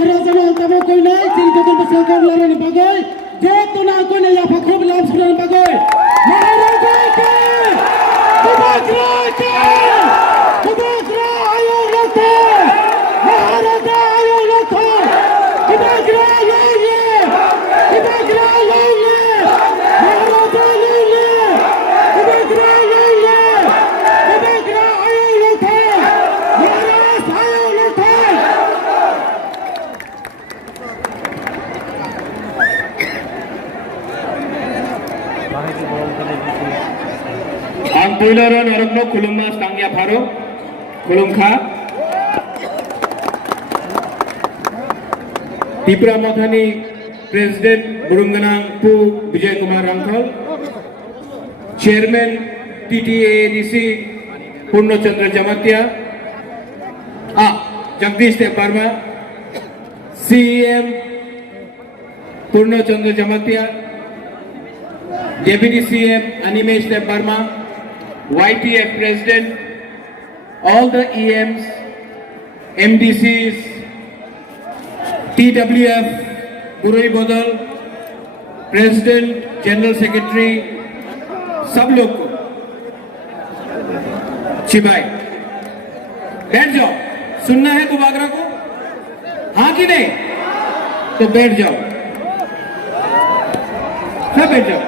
maharaja tamo koi nai cinta tu pasangkar laran bagai joto na koi nai apa khub lam suran bagai maharaja ke kubagra ayo lakhe maharaja ayo lakhe kubagra laye maharaja laye kubagra laye kubagra ayo lakhe maharaj ayo lakhe Ang puilaran arokno khulummas tangya pharo khulumkha Tripura Mathani President Burunganang Pu Vijay Kumar Rangthal Chairman TTADC Purno Chandra Jamatia Jagdish Dev Barma CEM Purno Chandra Jamatia Deputy CM Animesh Dev Barma YTF President, all the EMs, MDCs, TWF, Buroi Bodal, President, General Secretary, सब लोग को चिबाई बैठ जाओ। सुनना है कुबागरा को? हाँ कि नहीं? तो बैठ जाओ, सब बैठ जाओ।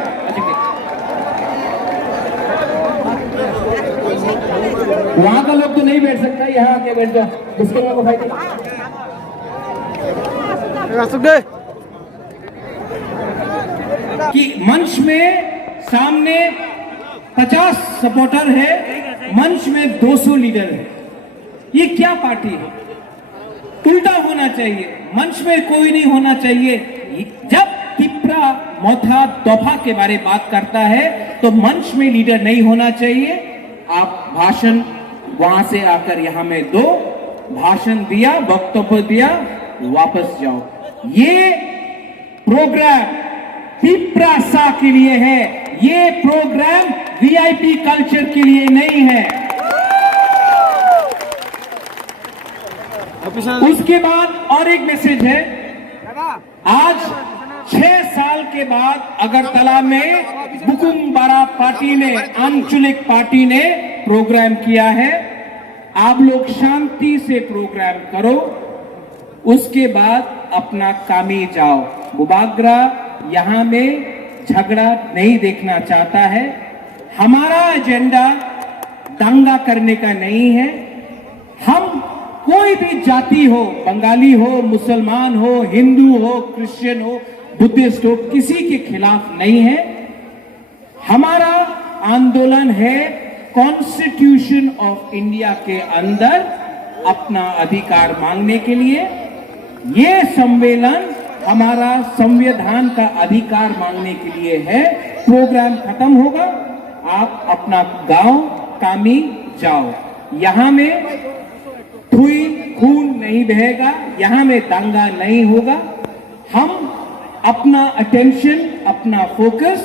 वहां का लोग तो नहीं बैठ सकता, यहाँ आके बैठ जाओ। उसके में को फायदा कि मंच में सामने 50 सपोर्टर है, मंच में 200 लीडर है। ये क्या पार्टी है? उल्टा होना चाहिए, मंच में कोई नहीं होना चाहिए। जब त्रिपुरा मौथा दफा के बारे में बात करता है तो मंच में लीडर नहीं होना चाहिए। आप भाषण वहां से आकर यहां में दो, भाषण दिया, वक्तव्य दिया, वापस जाओ। ये प्रोग्राम त्रिपुरा सा के लिए है, ये प्रोग्राम वीआईपी कल्चर के लिए नहीं है। उसके बाद और एक मैसेज है, आज 6 साल के बाद अगरतला में बुकुम बारा पार्टी ने, आंचलिक पार्टी ने प्रोग्राम किया है। आप लोग शांति से प्रोग्राम करो, उसके बाद अपना कामी जाओ। बुबागरा यहां में झगड़ा नहीं देखना चाहता है। हमारा एजेंडा दंगा करने का नहीं है। हम कोई भी जाति हो, बंगाली हो, मुसलमान हो, हिंदू हो, क्रिश्चियन हो, बुद्धिस्ट हो, किसी के खिलाफ नहीं है। हमारा आंदोलन है कॉन्स्टिट्यूशन ऑफ इंडिया के अंदर अपना अधिकार मांगने के लिए। ये सम्मेलन हमारा संविधान का अधिकार मांगने के लिए है। प्रोग्राम खत्म होगा, आप अपना गांव कामी जाओ। यहां में खून नहीं बहेगा, यहां में दंगा नहीं होगा। हम अपना अटेंशन, अपना फोकस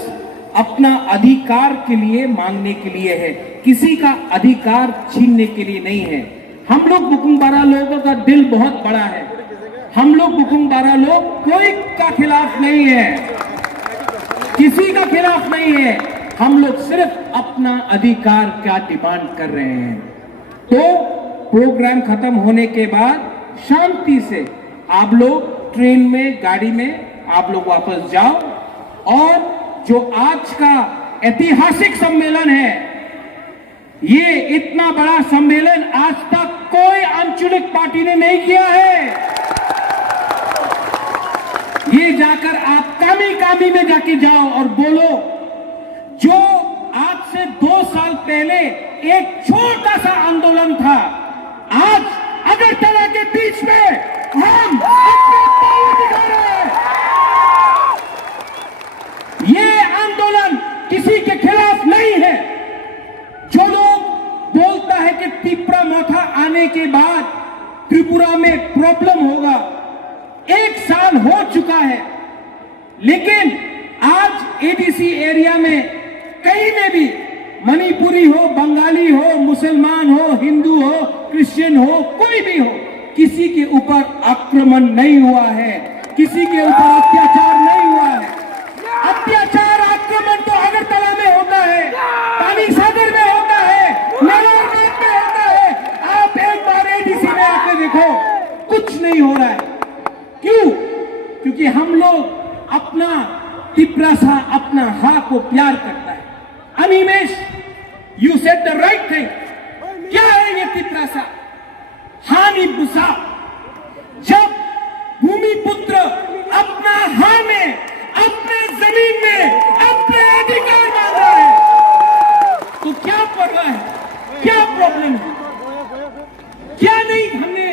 अपना अधिकार के लिए मांगने के लिए है, किसी का अधिकार छीनने के लिए नहीं है। हम लोग बुकुम बारा लोगों का दिल बहुत बड़ा है। हम लोग बुकुम बारा लोग कोई का खिलाफ नहीं है, किसी का खिलाफ नहीं है। हम लोग सिर्फ अपना अधिकार का डिमांड कर रहे हैं। तो प्रोग्राम खत्म होने के बाद शांति से आप लोग ट्रेन में, गाड़ी में आप लोग वापस जाओ। और जो आज का ऐतिहासिक सम्मेलन है, ये इतना बड़ा सम्मेलन आज तक कोई आंचलिक पार्टी ने नहीं किया है। ये जाकर आप कामी कामी में जाके जाओ और बोलो, जो आज से 2 साल पहले एक छोटा सा आंदोलन था, आज अगरतला के बीच में हम अपने पावर दिखा रहे हैं। ये आंदोलन किसी के खिलाफ नहीं है। जो लोग बोलता है कि त्रिपुरा मौथा आने के बाद त्रिपुरा में प्रॉब्लम होगा, 1 साल हो चुका है, लेकिन आज एडीसी एरिया में कहीं में भी मणिपुरी हो, बंगाली हो, मुसलमान हो, हिंदू हो, क्रिश्चियन हो, कोई भी हो, किसी के ऊपर आक्रमण नहीं हुआ है, किसी के ऊपर अत्याचार नहीं हुआ है। अत्याचार आक्रमण तो अगरतला में होता है, पानी सागर में होता है, नारायणगढ़ में होता है। आप एक बार एडीसी में आके देखो, कुछ नहीं हो रहा है। क्यों? क्योंकि हम लोग अपना तिपरासा, अपना हा को प्यार करता है। Animesh, you said the right thing. क्या है ये तिपरासा? हानि बुसा। जब भूमिपुत्र अपना हा में, अपने जमीन में अपने अधिकार मांग रहा है, तो क्या परवाह है? क्या प्रॉब्लम है? क्या नहीं हमने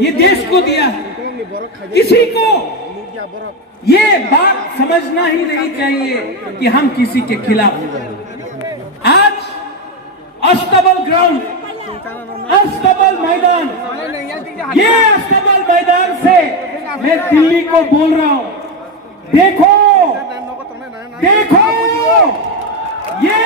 ये देश को दिया है? किसी को ये बात समझना ही नहीं चाहिए कि हम किसी के खिलाफ हैं। आज अस्तबल ग्राउंड, अस्तबल मैदान, ये अस्तबल मैदान से मैं दिल्ली को बोल रहा हूं, देखो देखो, ये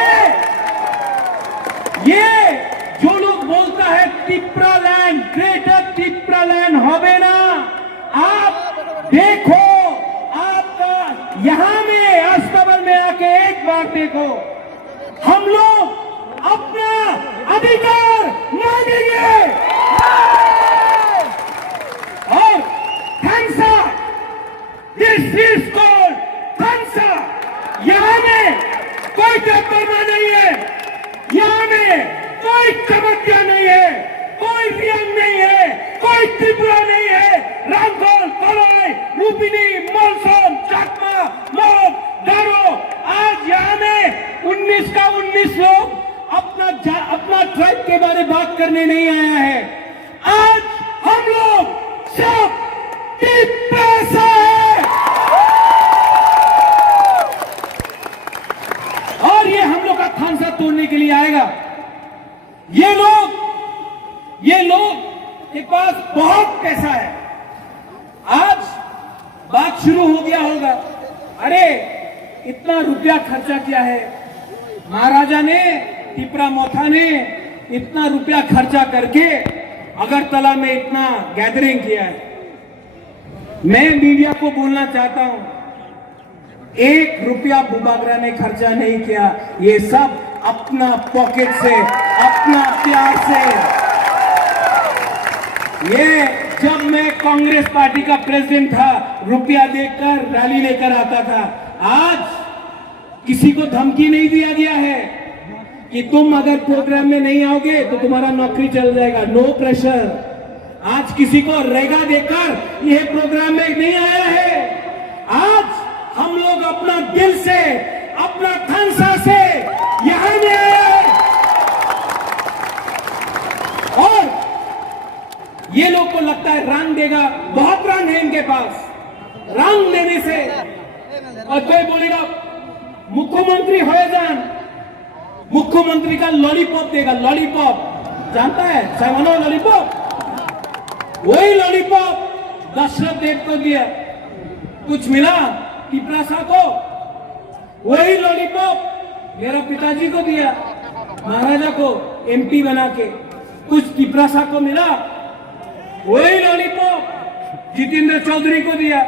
जो लोग बोलता है Tipra land, greater Tipra land होवे ना, आप देखो, आपका यहां में अस्तबल में आके एक बार देखो, हम लोग अपना अधिकार मांगेंगे। और Khansa, this is called Khansa. यहां में कोई तपरमा नहीं है, यहां में कोई चमत्या नहीं है, कोई रियंग नहीं है, कोई त्रिपुरा नहीं है। रामगढ़, कलाई, रूपिनी, मलसोम, चाकमा, मोग, गारो, आज यहां में 19 का 19 लोग अपना ट्राइब के बारे में बात करने नहीं आया है। आज हम लोग सब तिपरासा है, और ये हम लोग का खानसा तोड़ने के लिए आएगा। ये लोग के पास बहुत पैसा है। आज बात शुरू हो गया होगा, अरे इतना रुपया खर्चा किया है महाराजा ने, तिपरा मोथा ने इतना रुपया खर्चा करके अगरतला में इतना गैदरिंग किया है। मैं मीडिया को बोलना चाहता हूं, 1 रुपया बुबागरा ने खर्चा नहीं किया, ये सब अपना पॉकेट से, अपना प्यार से। ये जब मैं कांग्रेस पार्टी का प्रेसिडेंट था, रुपया देकर रैली लेकर आता था। आज किसी को धमकी नहीं दिया गया है कि तुम अगर प्रोग्राम में नहीं आओगे तो तुम्हारा नौकरी चल जाएगा, नो प्रेशर। आज किसी को रेगा देकर यह प्रोग्राम में नहीं आया है। आज हम लोग अपना दिल से, अपना खंसा से यहां में आया है। और ये लोग को लगता है रंग देगा, बहुत रंग है इनके पास। रंग देने से, और कोई बोलेगा मुख्यमंत्री हो जान, मुख्यमंत्री का लॉलीपॉप देगा, लॉलीपॉप जानता है, साइमनो लॉलीपॉप, वही लॉलीपॉप दशरथ देव को दिया, कुछ मिला तिपरासा को, वही लॉलीपॉप मेरा पिताजी को दिया, महाराजा को एमपी बना के, कुछ तिपरासा को मिला, वही लॉलीपॉप जितेंद्र चौधरी को दिया,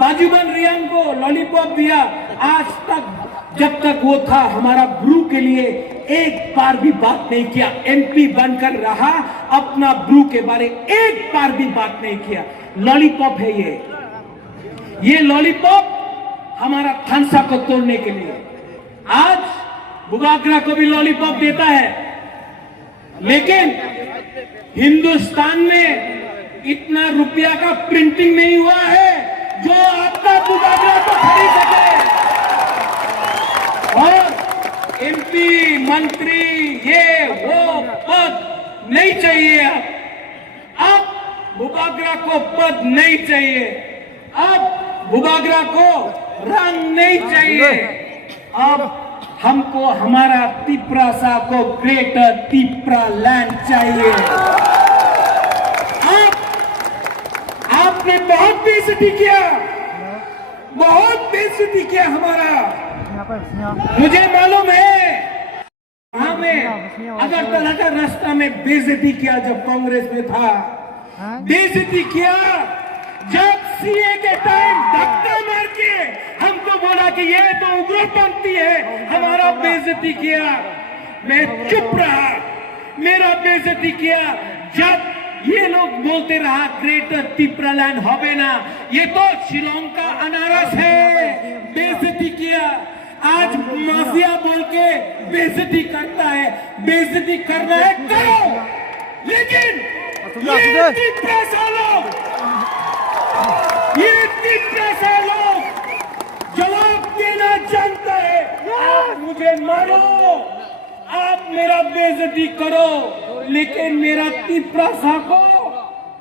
बाजूबन रियांग को लॉलीपॉप दिया। आज तक जब तक वो था हमारा ब्रू के लिए एक बार भी बात नहीं किया, एमपी बनकर रहा, अपना ब्रू के बारे एक बार भी बात नहीं किया। लॉलीपॉप है ये लॉलीपॉप हमारा खानसा को तोड़ने के लिए। आज बुबागरा को भी लॉलीपॉप देता है, लेकिन हिंदुस्तान में इतना रुपया का प्रिंटिंग नहीं हुआ है जो आपका बुबागरा को खरीद सके। और एमपी, मंत्री, ये वो पद नहीं चाहिए। अब बुबागरा को पद नहीं चाहिए, अब बुबागरा को रंग नहीं चाहिए। अब हमको हमारा तिपरासा को ग्रेटर तिपरा लैंड चाहिए। आपने बहुत बेइज्जती किया, बहुत बेइज्जती किया हमारा। मुझे मालूम है हमें अगरतला का रास्ता में बेइज्जती किया, जब कांग्रेस में था बेइज्जती किया। कि ये तो उग्रपंथी है, हमारा बेइज्जती किया। मैं चुप रहा, मेरा बेइज्जती किया। जब ये लोग बोलते रहा ग्रेटर तिप्रालैंड होबे ना, ये तो शिलोंग का अनारस है, बेइज्जती किया। आज माफिया बोल के बेइज्जती करता है, बेइज्जती करना है करो, लेकिन ये तिप्रासा लोग जवाब देना जानता है। आप मुझे मारो, आप मेरा बेइज्जती करो, लेकिन मेरा तिप्रासा को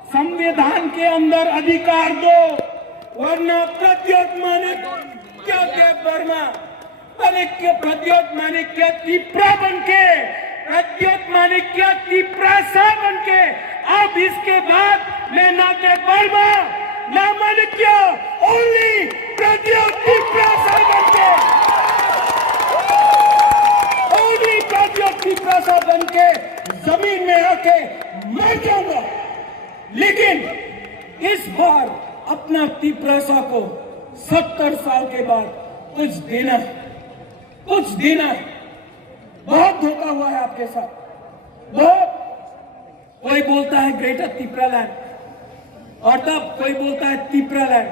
संविधान के अंदर अधिकार दो, वरना प्रद्योत माणिक्य के वर्मा प्रद्योत माणिक्य तिप्रा बनके, प्रद्योत माणिक्य तिप्रासा बनके, अब इसके बाद मैं ना के वर्मा ना माणिक्य, ओनली प्रद्योत तिप्रासा बनके, ओनली प्रद्योत तिप्रासा बनके जमीन में आके मर जाऊंगा। लेकिन इस बार अपना तिप्रासा को 70 साल के बाद कुछ देना, कुछ देना। बहुत धोखा हुआ है आपके साथ, बहुत। कोई बोलता है ग्रेटर तिप्रालैंड, और तब कोई बोलता है तिप्रालैंड।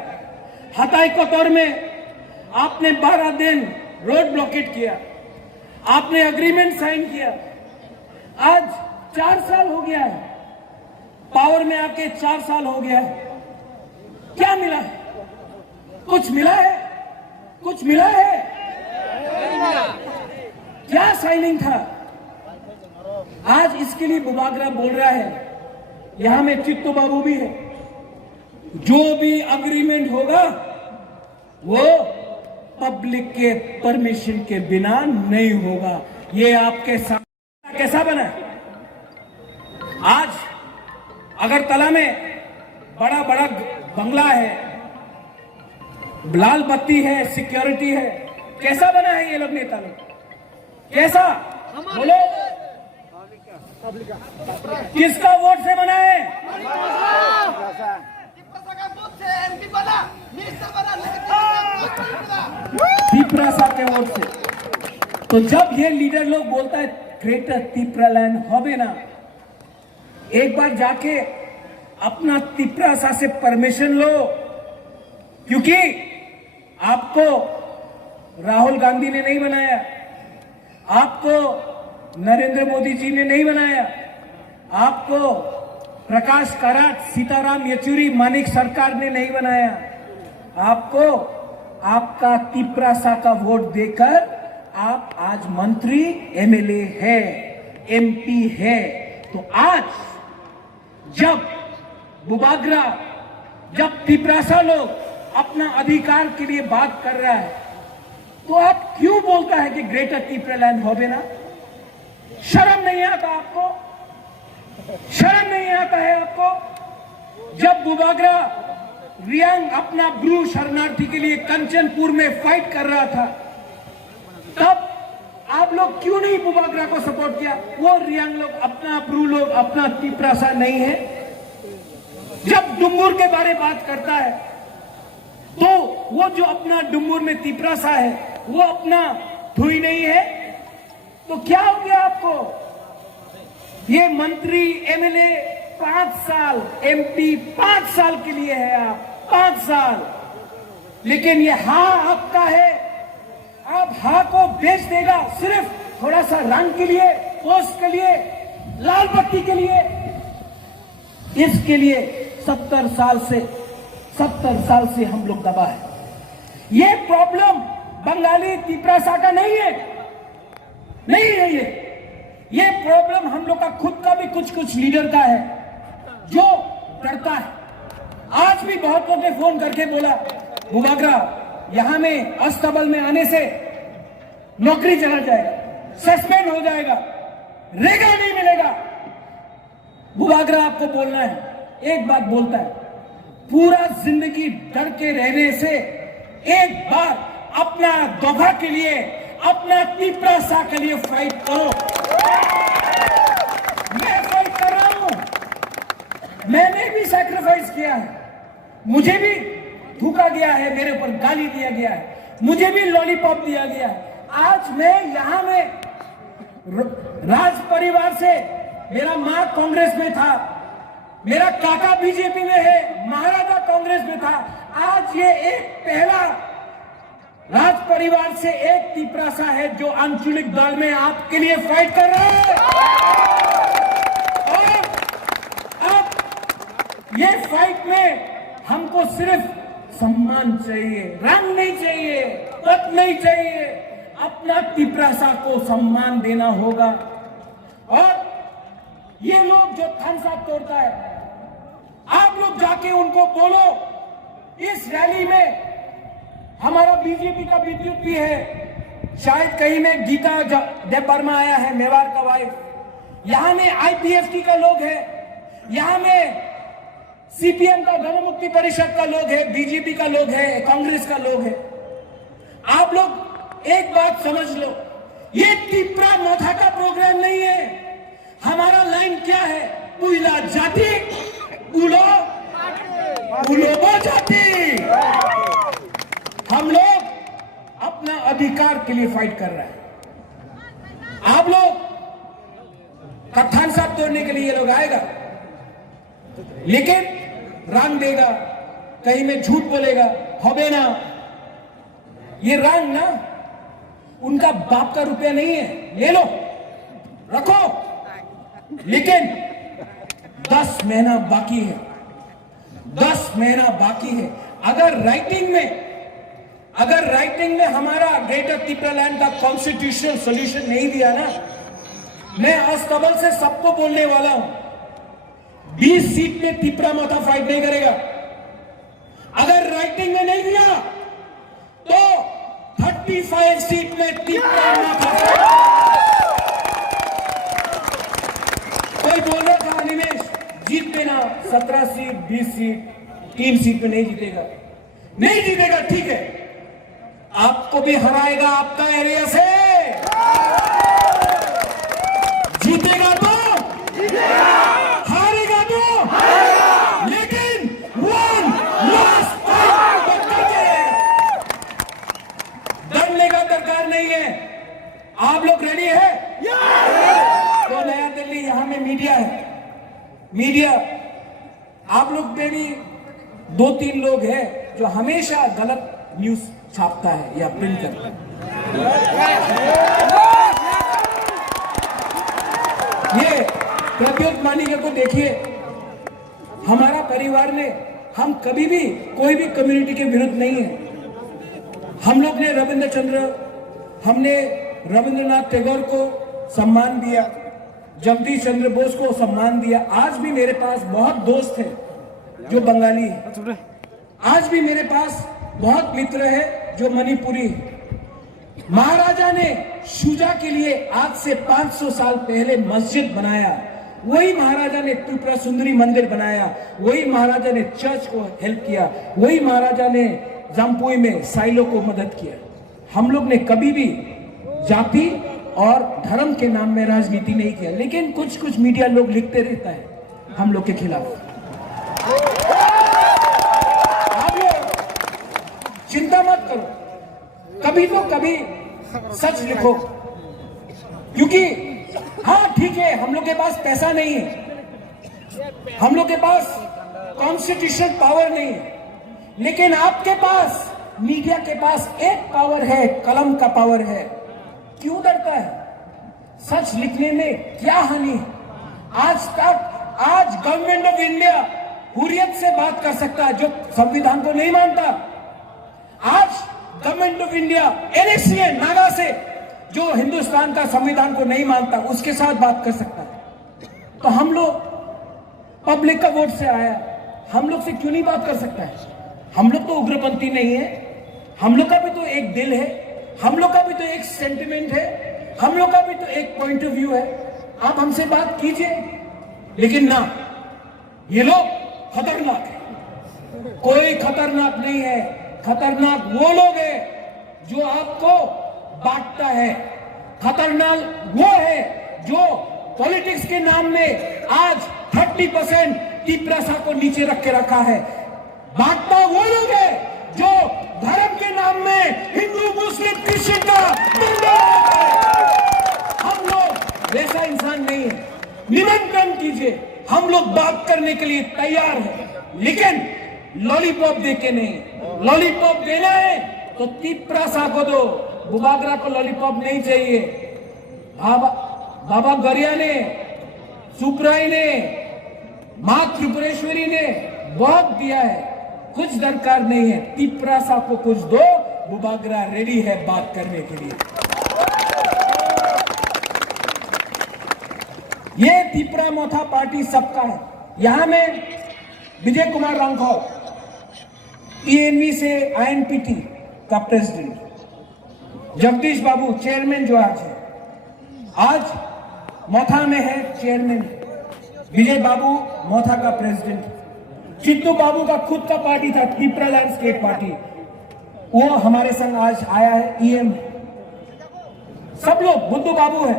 हताई कोतोर में आपने 12 दिन रोड ब्लॉकेट किया, आपने एग्रीमेंट साइन किया। आज 4 साल हो गया है, पावर में आके 4 साल हो गया है। क्या मिला है? कुछ मिला है? कुछ मिला है? क्या साइनिंग था? आज इसके लिए बुबागरा बोल रहा है, यहां में चित्तो बाबू भी है, जो भी एग्रीमेंट होगा वो पब्लिक के परमिशन के बिना नहीं होगा। ये आपके साथ कैसा बना? आज अगरतला में बड़ा बड़ा बंगला है, लाल बत्ती है, सिक्योरिटी है, कैसा बना है ये लोग नेता लोग? कैसा बोलो? किसका वोट से बना है? तिप्रासा के वोट से। तो जब ये लीडर लोग बोलता है ग्रेटर तिप्रालैंड होबे ना, एक बार जाके अपना तिप्रासा से परमिशन लो, क्योंकि आपको राहुल गांधी ने नहीं बनाया, आपको नरेंद्र मोदी जी ने नहीं बनाया, आपको प्रकाश काराट, सीताराम येचुरी, मानिक सरकार ने नहीं बनाया। आपको आपका तिप्रासा का वोट देकर आप आज मंत्री, एमएलए है, एमपी है। तो आज जब बुबागरा, जब तिप्रासा लोग अपना अधिकार के लिए बात कर रहा है, तो आप क्यों बोलता है कि ग्रेटर तिप्रालैंड होबे ना? शर्म नहीं आता आपको? शर्म नहीं आता है आपको? जब बुबागरा रियांग अपना ब्रू शरणार्थी के लिए कंचनपुर में फाइट कर रहा था, तब आप लोग क्यों नहीं बुबागरा को सपोर्ट किया? वो रियांग लोग अपना, ब्रू लोग अपना तिप्रासा नहीं है। जब डुम्बुर के बारे बात करता है, तो वो जो अपना डुम्बुर में तिप्रासा है, वो अपना धुई नहीं है। तो क्या हो गया आपको? ये मंत्री, एमएलए 5 साल, एमपी 5 साल के लिए है आप, 5 साल। लेकिन ये हाँ आपका है, आप हाँ को बेच देगा सिर्फ थोड़ा सा रंग के लिए, पोस्ट के लिए, लाल बत्ती के लिए। इसके लिए 70 साल से हम लोग दबा है। ये प्रॉब्लम बंगाली तिप्रासा का नहीं है, नहीं है ये प्रॉब्लम हम लोग का खुद का भी कुछ लीडर का है, जो डरता है। आज भी बहुत लोगों ने फोन करके बोला, बुबागरा यहां में अस्तबल में आने से नौकरी चला जाएगा, सस्पेंड हो जाएगा, रेगा नहीं मिलेगा। बुबागरा आपको बोलना है, एक बात बोलता है, पूरा जिंदगी डर के रहने से एक बार अपना दफा के लिए, अपना तिप्रासा के लिए फाइट करो। मैं फाइट कर रहा हूं, मैंने भी सैक्रिफाइस किया है, मुझे भी धोखा गया है, मेरे ऊपर गाली दिया गया है, मुझे भी लॉलीपॉप दिया गया है। आज मैं यहां में राज परिवार से, मेरा मां कांग्रेस में था, मेरा काका बीजेपी में है, महाराजा कांग्रेस में था। आज ये एक पहला राज परिवार से एक तिपरासा है जो आंचलिक दल में आपके लिए फाइट कर रहा है। और अब ये फाइट में हमको सिर्फ सम्मान चाहिए, रंग नहीं चाहिए, पद नहीं चाहिए, अपना तिपरासा को सम्मान देना होगा। और ये लोग जो थम्स अप तोड़ता है, आप लोग जाके उनको बोलो, इस रैली में हमारा बीजेपी का विद्युत भी है, शायद कहीं में गीता देव वर्मा आया है, मेवाड़ का वाइफ, यहां में आईपीएफटी का लोग है, यहां में सीपीएम का जनमुक्ति परिषद का लोग है, बीजेपी का लोग है, कांग्रेस का लोग है। आप लोग एक बात समझ लो, ये तिपरा मोथा का प्रोग्राम नहीं है। हमारा लाइन क्या है? पुइला जाति उलो उलोबो जाति। हम लोग अपना अधिकार के लिए फाइट कर रहे हैं। आप लोग कथन साहब तोड़ने के लिए ये लोग आएगा, लेकिन रंग देगा, कहीं में झूठ बोलेगा, होबे ना। ये रंग ना उनका बाप का रुपया नहीं है, ले लो रखो, लेकिन 10 महीना बाकी है, 10 महीना बाकी है। अगर राइटिंग में हमारा ग्रेटर तिपरालैंड का कॉन्स्टिट्यूशनल सॉल्यूशन नहीं दिया ना, मैं अस्तबल से सबको बोलने वाला हूं, 20 सीट में तिपरा मोथा फाइट नहीं करेगा। अगर राइटिंग में नहीं दिया तो 35 सीट में तिपरा मोथा। कोई बोल रहा था निमेश जीत देना 17 सीट 20 सीट, 3 सीट में नहीं जीतेगा, नहीं जीतेगा, ठीक है, आपको भी हराएगा आपका एरिया से। जीतेगा तो हारेगा तो, लेकिन वन लास्ट फाइट डरने का दरकार नहीं है। आप लोग रेडी है? तो नया दिल्ली, यहां में मीडिया है, मीडिया आप लोग में भी 2-3 लोग हैं जो हमेशा गलत न्यूज छापता है या प्रिंट करता है। ये प्रत्युत मानिका को देखिए, हमारा परिवार ने, हम कभी भी कोई भी कम्युनिटी के विरुद्ध नहीं है। हम लोग ने हमने रविंद्रनाथ टैगोर को सम्मान दिया, जगदीश चंद्र बोस को सम्मान दिया। आज भी मेरे पास बहुत दोस्त हैं जो बंगाली है, आज भी मेरे पास बहुत मित्र है जो मणिपुरी है। महाराजा ने शुजा के लिए आज से 500 साल पहले मस्जिद बनाया, वही महाराजा ने त्रिपुरा सुंदरी मंदिर बनाया, वही महाराजा ने चर्च को हेल्प किया, वही महाराजा ने जम्पुई में साइलो को मदद किया। हम लोग ने कभी भी जाति और धर्म के नाम में राजनीति नहीं किया, लेकिन कुछ मीडिया लोग लिखते रहता है हम लोग के खिलाफ। आप लोग चिंता मत करो, कभी तो कभी सच लिखो, क्योंकि हाँ ठीक है, हम लोग के पास पैसा नहीं है, हम लोग के पास कॉन्स्टिट्यूशनल पावर नहीं है, लेकिन आपके पास, मीडिया के पास एक पावर है, कलम का पावर है। क्यों डरता है? सच लिखने में क्या हानि है? आज गवर्नमेंट ऑफ इंडिया हुर्रियत से बात कर सकता है जो संविधान को नहीं मानता। आज गवर्नमेंट ऑफ इंडिया एनएससीए नागा से, जो हिंदुस्तान का संविधान को नहीं मानता, उसके साथ बात कर सकता है। तो हम लोग पब्लिक का वोट से आया, हम लोग से क्यों नहीं बात कर सकता है? हम लोग तो उग्रपंथी नहीं है, हम लोग का भी तो एक दिल है, हम लोग का भी तो एक सेंटिमेंट है, हम लोग का भी तो एक पॉइंट ऑफ व्यू है। आप हमसे बात कीजिए, लेकिन ना, ये लोग खतरनाक है। कोई खतरनाक नहीं है, खतरनाक वो लोग हैं जो आपको बांटता है, खतरनाक वो है जो पॉलिटिक्स के नाम में आज 30% तिपरासा को नीचे रख के रखा है। बांटता वो लोग है जो धर्म के नाम नाम में हिंदू मुस्लिम क्रिश्चियन का दंगा हम लोग वैसा इंसान नहीं है। निमंत्रण कीजिए, हम लोग बात करने के लिए तैयार हैं, लेकिन लॉलीपॉप देके नहीं। लॉलीपॉप देना है तो तिप्रासा को दो, बुबागरा को लॉलीपॉप नहीं चाहिए। बाबा गरिया ने, सुप्राई ने, मां त्रिपुरेश्वरी ने बहुत दिया है, कुछ दरकार नहीं है। तिप्रासा को कुछ दो, बुबागरा रेडी है बात करने के लिए। ये तिप्रा मोथा पार्टी सबका है। यहां में विजय कुमार रांखौ ईएनवी से आईएनपीटी का प्रेसिडेंट, जगदीश बाबू चेयरमैन जो आज है, आज मोथा में है चेयरमैन। विजय बाबू मोथा का प्रेसिडेंट, चित्तू बाबू का खुद का पार्टी था तिप्रा लैंडस्केप पार्टी, वो हमारे संग आज आया है ईएम। सब लोग, बुद्धू बाबू है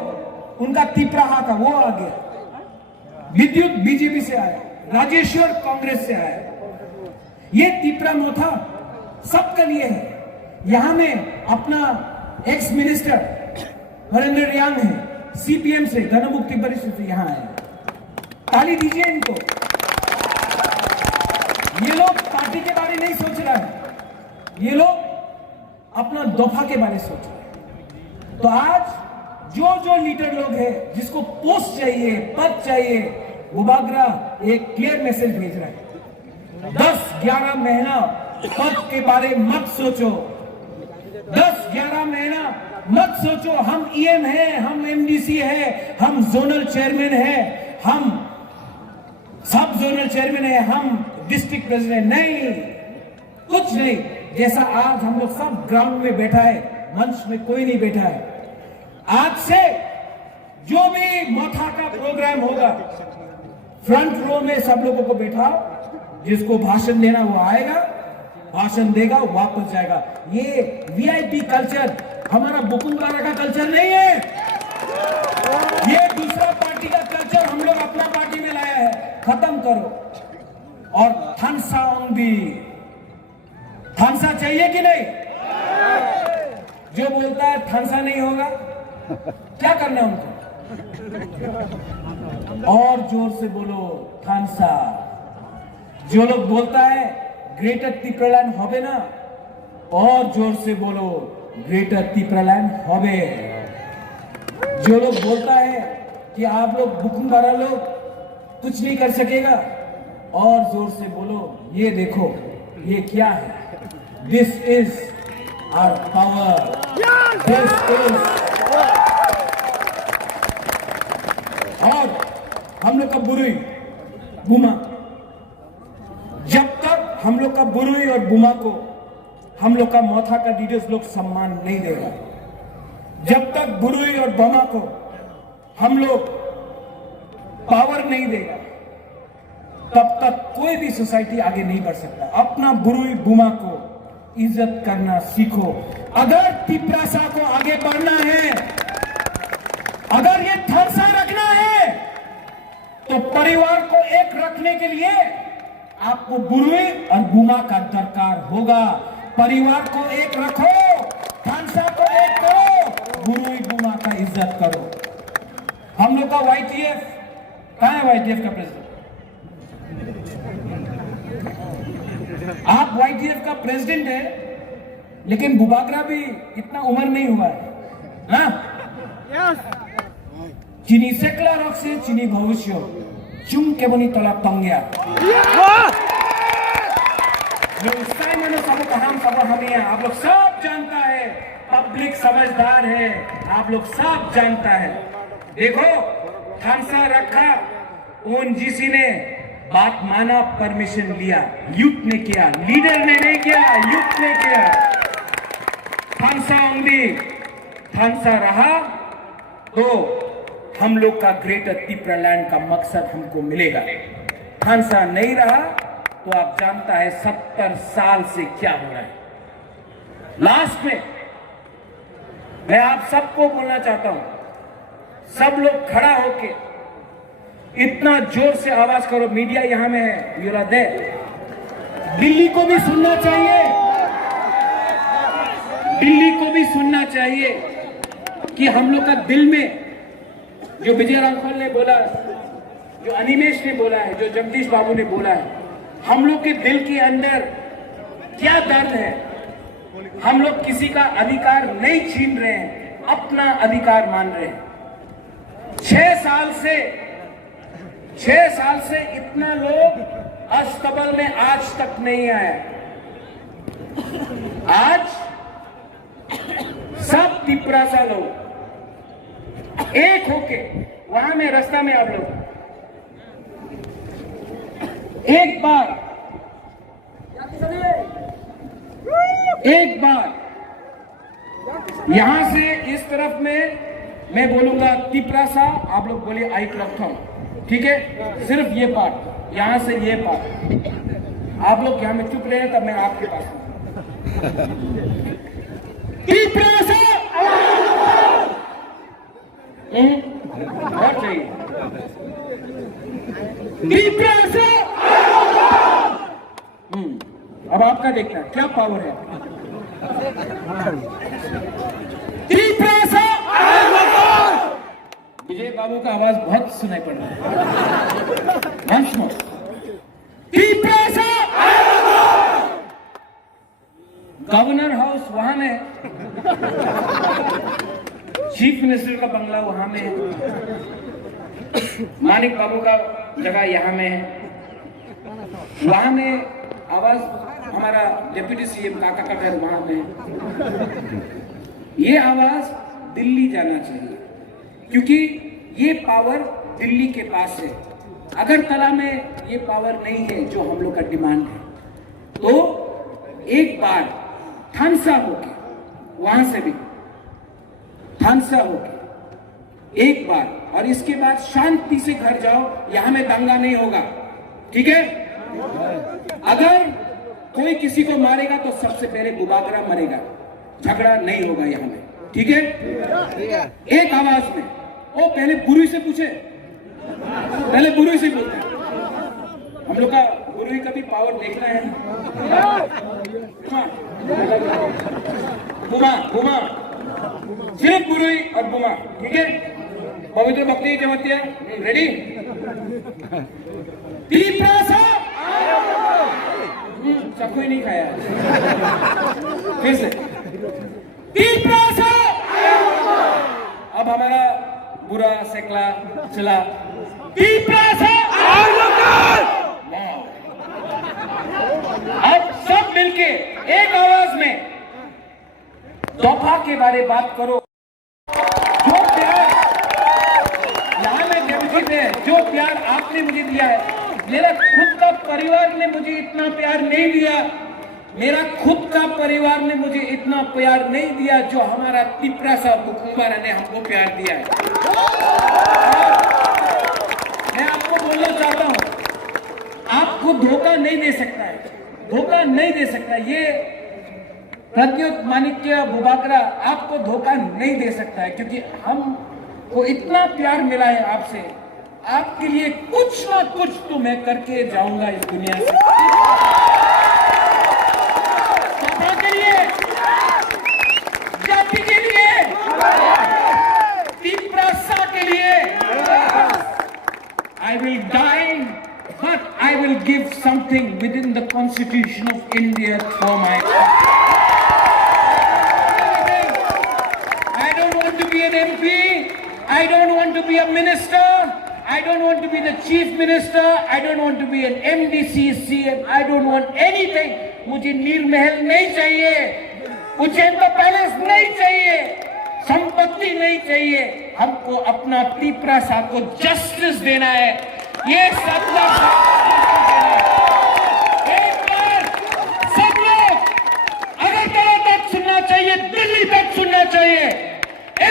उनका तिप्राहा का, वो आ गया। विद्युत बीजेपी से आया, राजेश्वर कांग्रेस से आया। ये तिप्रा मोथा सबके लिए है। यहां में अपना एक्स मिनिस्टर हरेंद्र रियांग है, सीपीएम से, गणमुक्ति परिषद से यहां आए। ताली दीजिए इनको। ये लोग पार्टी के बारे नहीं सोच रहा है, ये लोग अपना दफा के बारे सोच रहे हैं। तो आज जो लीडर लोग हैं, जिसको पोस्ट चाहिए, पद चाहिए, बुबागरा एक क्लियर मैसेज भेज रहा है। 10-11 महीना पद के बारे मत सोचो, 10-11 महीना मत सोचो हम ईएम है, हम एमडीसी है, हम जोनल चेयरमैन है, हम सब जोनल चेयरमैन है, हम डिस्ट्रिक्ट प्रेसिडेंट, नहीं, कुछ नहीं। जैसा आज हम लोग सब ग्राउंड में बैठा है, मंच में कोई नहीं बैठा है। आज से जो भी मोथा का प्रोग्राम होगा, फ्रंट रो में सब लोगों को बैठा, जिसको भाषण देना वो आएगा, भाषण देगा, वापस जाएगा। ये वीआईपी कल्चर हमारा बुकुमबारा का कल्चर नहीं है, ये दूसरा पार्टी का कल्चर हम लोग अपना पार्टी में लाया है, खत्म करो। और थानसाओंग भी, थानसा चाहिए कि नहीं? जो बोलता है थानसा नहीं होगा, क्या करना है उनको? और जोर से बोलो थानसा। जो लोग बोलता है ग्रेटर तिप्रालैंड होबे ना, और जोर से बोलो ग्रेटर तिप्रालैंड होबे। जो लोग बोलता है कि आप लोग बुकुमबारा लोग कुछ नहीं कर सकेगा, और जोर से बोलो ये देखो ये क्या है, this is our power, this is. और हम लोग का बुरुई बुमा, जब तक हम लोग का बुरुई और बुमा को हम लोग का मोथा का लीडर्स लोग सम्मान नहीं देगा, जब तक बुरुई और बुमा को हम लोग पावर नहीं देगा, तब तक कोई भी सोसाइटी आगे नहीं बढ़ सकता। अपना बुरुई बुमा को इज्जत करना सीखो। अगर तिप्रासा को आगे बढ़ना है, अगर ये थानसा रखना है, तो परिवार को एक रखने के लिए आपको बुरुई और बुमा का दरकार होगा। परिवार को एक रखो, थानसा को एक करो, बुरुई बुमा का इज्जत करो। हम लोग का वाईटीएफ कहां है? वाईटीएफ का प्रेसिडेंट, आप वाईटीएफ का प्रेसिडेंट है, लेकिन बुबागरा भी इतना उम्र नहीं हुआ है, हाँ? चीनी सेकला रख से चीनी भविष्य चुम के बनी तला तंग्या। आप लोग सब जानता है, पब्लिक समझदार है, आप लोग सब जानता है। देखो थानसा रखा, ओएनजीसी ने बात माना, परमिशन लिया, यूथ ने किया, लीडर ने नहीं किया, यूथ ने किया। थानसा ओंगडी थानसा रहा तो हम लोग का ग्रेटर तिप्रालैंड का मकसद हमको मिलेगा। थानसा नहीं रहा तो आप जानता है 70 साल से क्या हो रहा है। लास्ट में मैं आप सबको बोलना चाहता हूं, सब लोग खड़ा होके इतना जोर से आवाज करो, मीडिया यहां में है, यू आर देयर, दिल्ली को भी सुनना चाहिए, दिल्ली को भी सुनना चाहिए कि हम लोग का दिल में जो विजय राघवन ने बोला, जो अनिमेश ने बोला है, जो जगदीश बाबू ने बोला है, हम लोग के दिल के अंदर क्या दर्द है। हम लोग किसी का अधिकार नहीं छीन रहे हैं, अपना अधिकार मान रहे हैं। 6 साल से इतना लोग अस्तबल में आज तक नहीं आया। आज सब तिपरासा लोग एक होके वहां में रास्ता में आप लोग एक बार यहां से इस तरफ में मैं बोलूंगा तिपरासा, आप लोग बोलिए आई क्लॉकथम, ठीक है? सिर्फ ये पार्ट, यहां से ये पार्ट आप लोग यहां में चुप रहे, तब मैं आपके पास तिपरासा और चाहिए तिपरासा। अब आपका देखना क्या पावर है। तिपरासा विजय बाबू का आवाज बहुत सुनाई पड़ रहा है। तिपरासा गवर्नर हाउस वहां में, चीफ मिनिस्टर का बंगला वहां में है, मानिक बाबू का जगह यहां में है, वहां में आवाज हमारा डिप्टी सीएम काका का घर वहां में है। ये आवाज दिल्ली जाना चाहिए क्योंकि ये पावर दिल्ली के पास है। अगरतला में ये पावर नहीं है जो हम लोग का डिमांड है। तो एक बार थानसा होके, वहां से भी थानसा होके एक बार, और इसके बाद शांति से घर जाओ, यहां में दंगा नहीं होगा, ठीक है? अगर कोई किसी को मारेगा तो सबसे पहले गुबागरा मरेगा, झगड़ा नहीं होगा यहां में, ठीक है? एक आवाज में। ओ पहले बुरुई से पूछे, पहले बुरुई से बोलते हैं। हम लोग का बुरुई का भी पावर देखना है। बुमा सिर्फ बुरुई और बुमा, ठीक है? पवित्र भक्ति जमतिया रेडी। तिपरासा चाकू ही नहीं खाया, फिर से तिपरासा। अब हमारा बुरा सेकला चला। तिपरासा अब सब मिलके एक आवाज में तोहफा के बारे बात करो। जो प्यार यहां में जमती में, जो प्यार आपने मुझे दिया है, मेरा खुद का परिवार ने मुझे इतना प्यार नहीं दिया, मेरा खुद का परिवार ने मुझे इतना प्यार नहीं दिया जो हमारा तिपरासा बुकुम्बारा ने हमको प्यार दिया है। मैं आपको बोलना चाहता हूं, आपको धोखा नहीं दे सकता है, धोखा नहीं दे सकता। ये प्रद्योत माणिक्य बुबागरा आपको धोखा नहीं दे सकता है क्योंकि हमको इतना प्यार मिला है आपसे। आपके लिए कुछ ना कुछ तो मैं करके जाऊंगा इस दुनिया से, के लिए, जाति के लिए, तिपरासा के लिए। I will die, but I will give something within the Constitution of India for my. I don't want to be an MP. I don't want to be a minister. I don't want to be the chief minister. I don't want to be an MDC, CM. I don't want anything. मुझे नीलमहल नहीं चाहिए, उज्जैन का palace नहीं चाहिए, संपत्ति नहीं चाहिए। हमको अपना तिपरासा को जस्टिस देना है। ये सब लोग अगरतला तक सुनना चाहिए, दिल्ली तक सुनना चाहिए।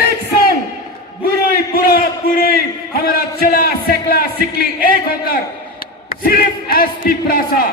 एक संग बुरुई बुरा बुरुई हमारा चला सेकला सिकली एक होकर सिर्फ एस तिपरासा